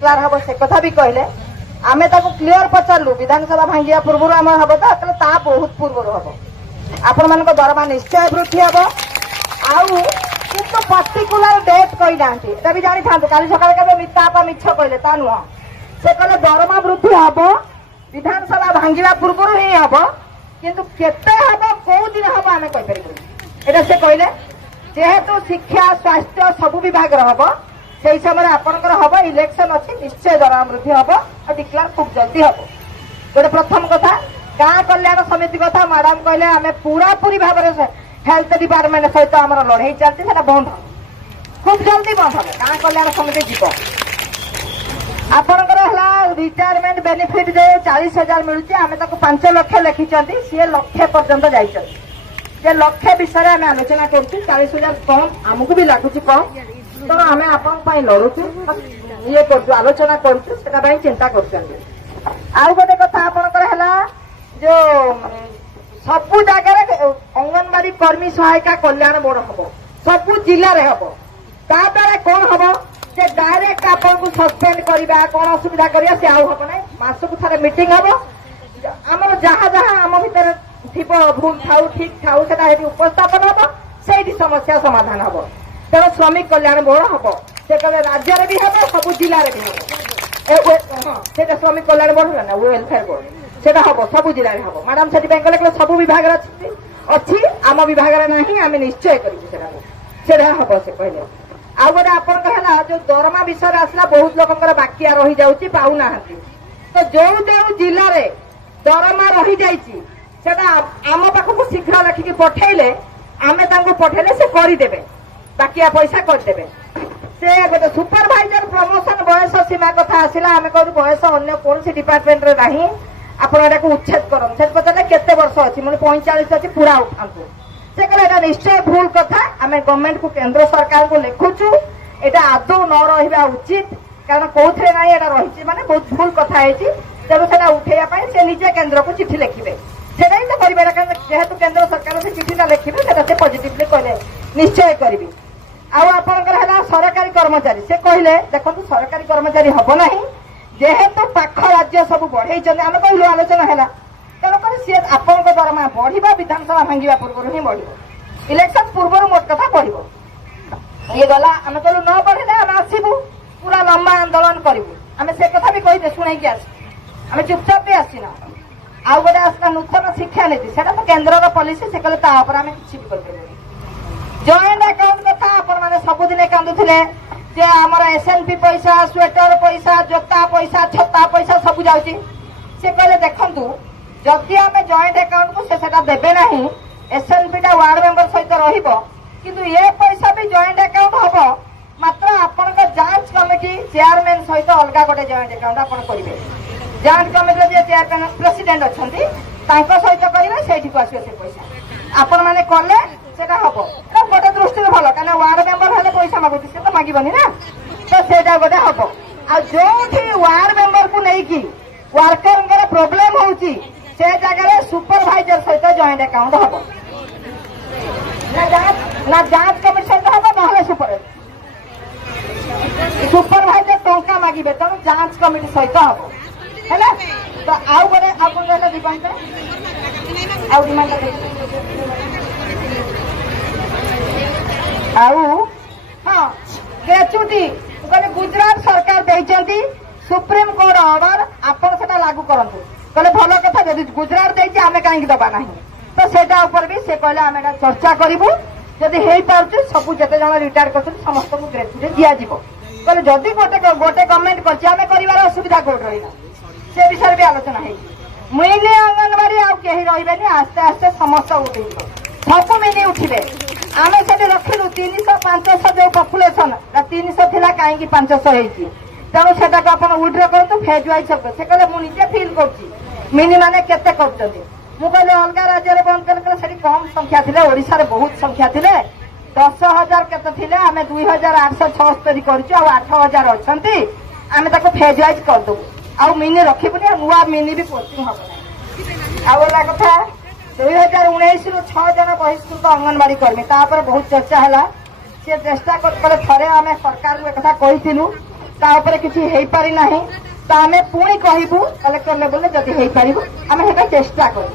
Clear हम से कथा भी कहले आमे ताको क्लियर पचारलु विधानसभा भांगिया पूर्व आम हम तो बहुत पूर्व हम आपण मान दरमा निश्चय वृद्धि हम आउ किंतु पर्टिकुलर डेट कही ना भी जानी था काली सकाल के मिथ्या मिछ कहले ता नुह से कहले दरमा वृद्धि हम विधानसभा भांगिया पूर्व ही हम किंतु केते हम कौ दिन हम आम कहीपर एटा से कहले जेहेतु शिक्षा स्वास्थ्य सबु विभाग हम से समय आपंकर हम इलेक्शन अच्छी निश्चय दरमा वृद्धि हम और डिक्लेयर खूब जल्दी हम गोटे प्रथम कथा गाँ कल्याण समिति कथा मैडम कहले आम पूरा पूरी भाव हेल्थ डिपार्टमेंट सहित आम लड़ाई चलती बंद हम खूब जल्दी बंद हम गाँ कल्याण समिति जीव आपंकर रिटायरमेंट बेनिफिट जो 40,000 मिलूँ आम 5 लाख लिखिं सी लक्षे पर्यंत जाइए लक्षे विषय आम आलोचना कर 40,000 कम आमको भी लगुच कम तो आम आप लड़ुचु ये कर आलोचना करा चिंता कर गोटे कथा आपंकर जो सबु जगार अंगनवाड़ी कर्मी सहायिका कल्याण बोर्ड हम सबु जिले में हम द्वारा कौन हम जे डायरेक्ट आपको सस्पेंड करवा कौन असुविधा करा से आउ हम ना मासक थे मीटिंग हम आम जहाँ जहाँ आम भर थी भूल थाऊ ठीक थाऊ से उपस्थापन हम से समस्या समाधान हम तेणु श्रमिक कल्याण बोर्ड हम से कहे राज्य भी हम सब जिले में भी हम श्रमिक कल्याण बोर्ड है ना वेलफेयर बोर्ड से हम सब जिले में हम मैडम से कहले सब विभाग अच्छी आम विभाग ना आम निश्चय कर हम से कहले आउ गोटे आपंकर जो दरमा विषय आसला बहुत लोकर बाकिया रही जाऊँगी पाऊना तो जो जो जिले में दरमा रही जाटा आम पाखक शीघ्र लिखिकी पठेले आम पठेले से करदे बाकिया पैसा करदे से गोटे सुपरभाइजर प्रमोशन बयस सीमा कथा आसला आम कहूँ बयस अन्य कौन सी डिपार्टमेंट रे नहीं आपड़ उच्छेद कर पचारे केते वर्ष अच्छी मैंने 45 अच्छी पूरा उठातु से कहले निश्चय भूल कथा आम गवर्नमेंट को केंद्र सरकार को लिखुचु एटा आदौ न रहा उचित कारण कौथे ना यहाँ रही माने बहुत भूल कथा है तेणु से उठेगा से निजे केंद्र को चिठी लिखे से तो करें जेहेतु केंद्र सरकार से चिठीटा लिखे से पॉजिटिवली कहले निश्चय करी आपंकर सरकारी कर्मचारी से कहले देखो सरकारी कर्मचारी हम ना जेहेतु पाख राज्य सब बढ़ई आम कहलु आलोचना है तेणुक सी आपण दरमा बढ़ा विधानसभा भांगा पूर्व ही बढ़ इलेक्शन पूर्व मोट कथा बढ़ ये गला आम कहलु न बढ़े आम आसबू पूरा लंबा आंदोलन करूँ आम से कथा भी कही शुणी आम चुपचाप भी आसना आउ गोटे आसला नूतन शिक्षा नीति से तो केन्द्र पॉलिसी से कहले आम किसी भी कर जॉइंट अकाउंट कथा आपण मैंने सबुदिन कांदुले जे आमर एसएनपी पैसा स्वेटर पैसा जोता पैसा छता पैसा सब जाऊँगी से कहले देखु जदि आम जॉइंट अकाउंट को से देवे ना एसएनपी टा वार्ड मेंबर सहित रु ये पैसा भी जॉइंट अकाउंट हम मात्र आपण जांच कमिटी चेयरमैन सहित अलग गोटे जॉइंट अकाउंट आप करेंगे जॉइंट कमिटी जो चेयरमैन प्रेसिडेंट अच्छा सहित करेंगे से आसो से पैसा आपण मैंने कले से हम गोटे दृष्टि भल क्या वार्ड मेंबर हेल्ले पैसा मागुच से तो मागबनी ना तो सेटा गोटे हम आ जो वार्ड मेंबर को लेकिन वर्कर प्रोब्लेम होची से जगह सुपरभाइजर सहित जॉइंट अकाउंट हम ना जांच कमिटी सहित हम ना सुपरभाइजर टंका मागे तेणु जांच कमिटी सहित हम है तो आउ गोटे आप डिमांड आउ डिमांड हाँ ग्रेचुटी कहले गुजरात सरकार देइचंती सुप्रीम कोर्ट ऑर्डर आपण सेटा लागू करंतु कहले भलो कथा जदि गुजरात देइचे आमे काहे दबा नाही तो सेटा ऊपर भी से कहले आमे चर्चा करिवु जदि हेई पाउछ सब जते जण रिटायर करछन समस्त को ग्रेचुटी दिया जिवो कहले जदि गोटे गवर्नमेंट करछि आमे करिवार असुविधा कोड रहिना से विषय भी आलोचना है मिनी अंगनवाड़ी आ केही रहिबेनी आस्ते आस्ते समस्त उठे सब मिनी उठिबे आम से रखिलु 300-500 जो पपुलेसन 300 थिला कहीं 500 होती तेणु से विड्र करूँ फेज वाइज से कहले मुझे फिल कर मिनी मैंने केते कर मुझे अलग राज्य बंद कर कम संख्या थे ओडिशा बहुत संख्या थे 10,000 केते आम 2,876 कर 8,000 अच्छा आम फेज वाइज करदे आउ मिनी रखबुनि नुआ मिनी भी पोस्टिंग हम आउला कथा 2019 रु 6 जन बहिष्कृत अंगनवाड़ी कर्मी बहुत चर्चा है सी चेष्टा करे थे आम सरकार को एक कही ता उपरे किछि हेई पारि नाही तो आमे पुणी कहबू कलेक्टर लेवल जदि हेई पारिबो आमे हेबा चेष्टा करू।